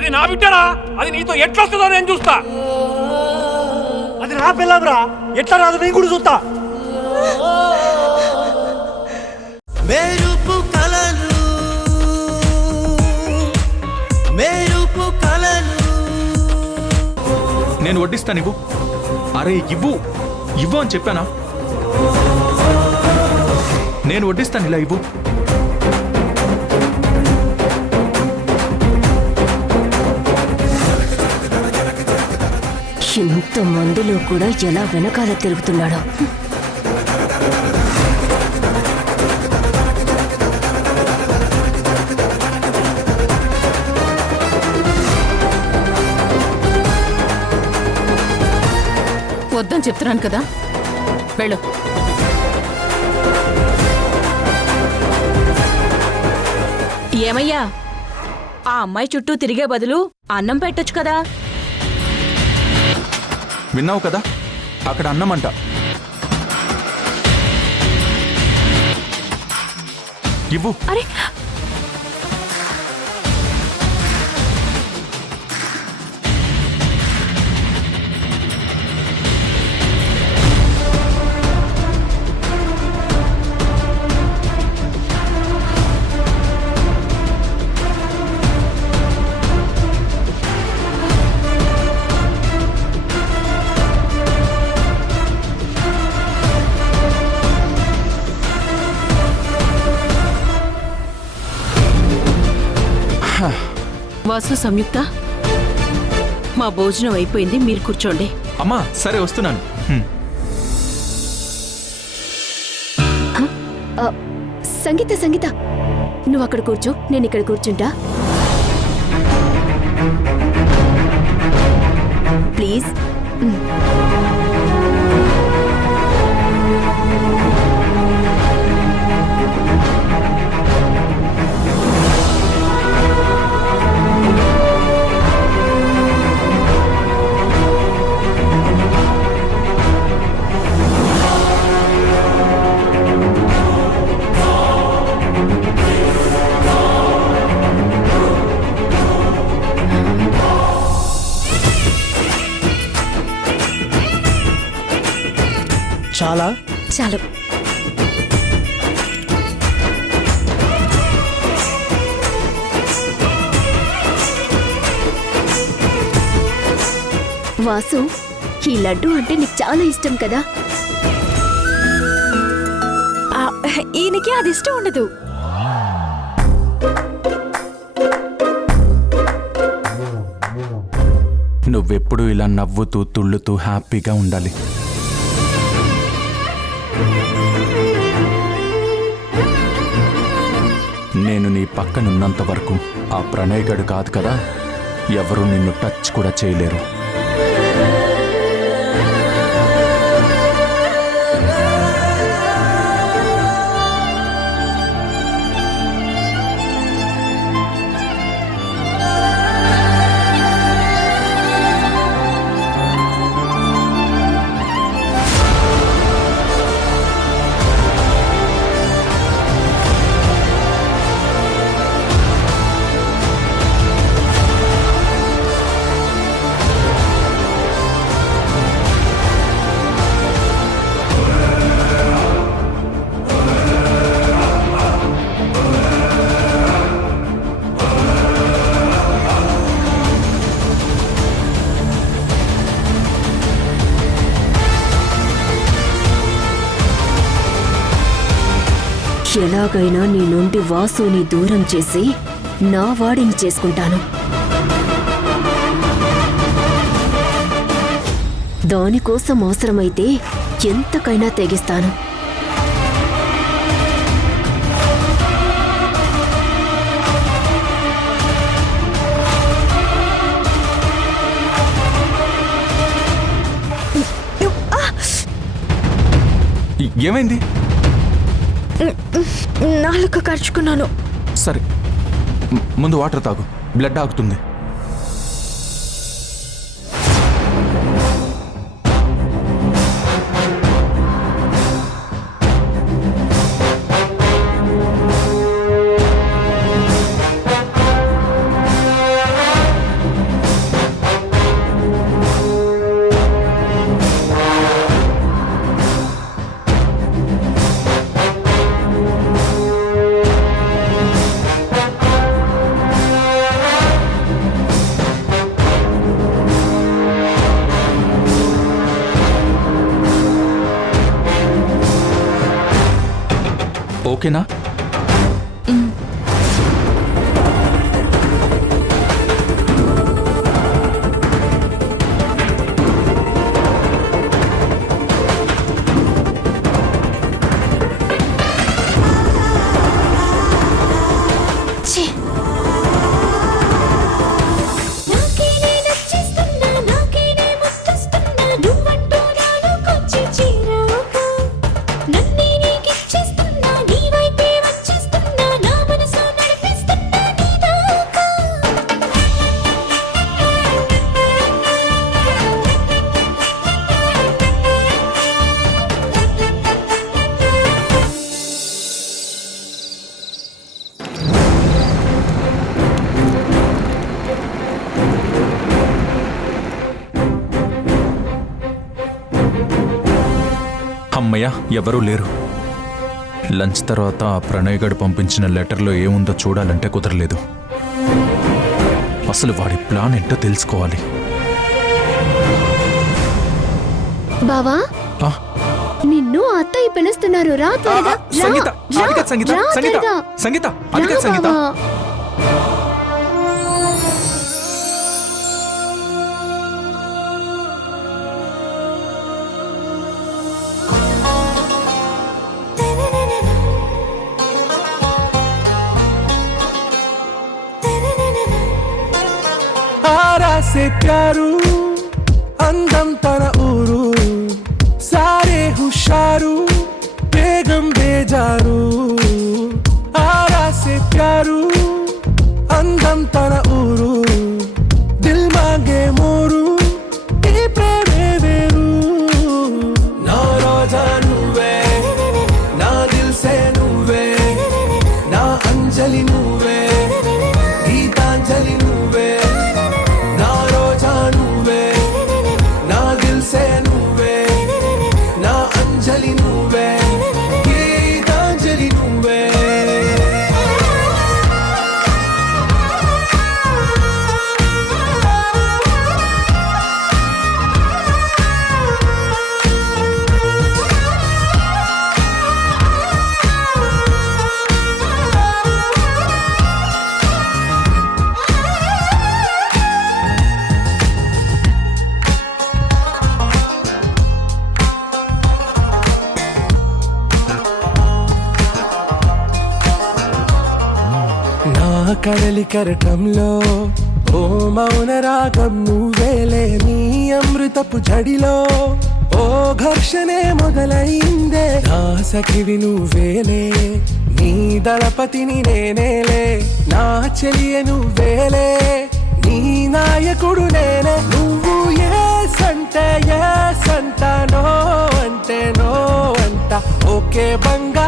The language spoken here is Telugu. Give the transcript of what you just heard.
అది నా బిడ్డరా, అది నీతో ఎట్లొస్తుందో నేను చూస్తా. అది నా పిల్లరా, ఎట్లా రాదు నేను కూడా చూస్తా. మెరుపు కలలు మెరుపు కలలు. నేను వడ్డిస్తాను, ఇవ్వు. అరే ఇవ్వు ఇవ్వు అని చెప్పానా? నేను వడ్డిస్తాను, ఇలా ఇవ్వు. ఇంత మందిలో కూడా ఎలా వెనకాల తిరుగుతున్నాడో. వద్దని చెప్తున్నాను కదా, వెళ్ళు. ఏమయ్యా, ఆ అమ్మాయి చుట్టూ తిరిగే బదులు అన్నం పెట్టొచ్చు కదా. విన్నావు కదా, అక్కడ అన్నమంట. ఇవ్వు. అరే వాసు, సంయుక్త, మా భోజనం అయిపోయింది, మీరు కూర్చోండి. అమ్మా సరే, వస్తున్నాను. సంగీత సంగీత, నువ్వు అక్కడ కూర్చో, నేను ఇక్కడ కూర్చుంటా. ప్లీజ్. చాలా చాలు. వాసు, ఈ లడ్డు అంటే నీకు చాలా ఇష్టం కదా. ఈయనకి అది ఇష్టం ఉండదు. నువ్వెప్పుడు ఇలా నవ్వుతూ తుళ్ళుతూ హ్యాపీగా ఉండాలి. నేను నీ పక్కనున్నంత వరకు ఆ ప్రణయ్ గడు కాదు కదా, ఎవరూ నిన్ను టచ్ కూడా చేయలేరు. ఎలాగైనా నీ నుండి వాసుని దూరం చేసి నా వాడిని చేసుకుంటాను. దానికోసం అవసరమైతే ఎంతకైనా తెగిస్తాను. ఏమైంది? నాలుక ఖర్చుకున్నాను. సరే, ముందు వాటర్ తాగు, బ్లడ్ ఆగుతుంది. ఓకేనా? ఛీ! అమ్మయ్య, ఎవరూ లేరు. లంచ్ తర్వాత ఆ ప్రణయ్ గడు పంపించిన లెటర్లో ఏముందో చూడాలంటే కుదరలేదు. అసలు వాడి ప్లాన్ ఏంటో తెలుసుకోవాలి. బావా, ఆ, నిన్ను అత్తయ్య పిలుస్తున్నారు. రా త్వరగా, రా, సంగీత, రా, అది కాదు సంగీత, రా సంగీత, త్వరగా. సంగీత, అది కాదు రా సంగీత. బావా. से प्यारू అందం తన ఊరు సారే హుషారు బేగం బేజారు ఆరా సే ప్యారు అందం తన ఊరు దిల్ మాంగే మోరు ఈ ప్రేమే వేరు నా రోజా నువ్వే నా దిల్ సే నువ్వే నా అంజలి నువ్వే గీతాంజలి నువ్వే నా రోజా నువ్వే నా దిల్ సే నువ్వే నా అంజలి నువ్వే గీతాంజలి నువ్వే కడలి కరటంలో ఓ మౌన రాగం నువ్వేలే నీ అమృతపు జడిలో ఓ ఘర్షణే మొదలైందే నా సఖివి నువ్వేలే నీ దళపతిని నేనేలే నా చెలియ నువ్వేలే నీ నాయకుడు నేనే నువ్వు ఏ సంట నో అంటే నో అంట ఓకే బంగారు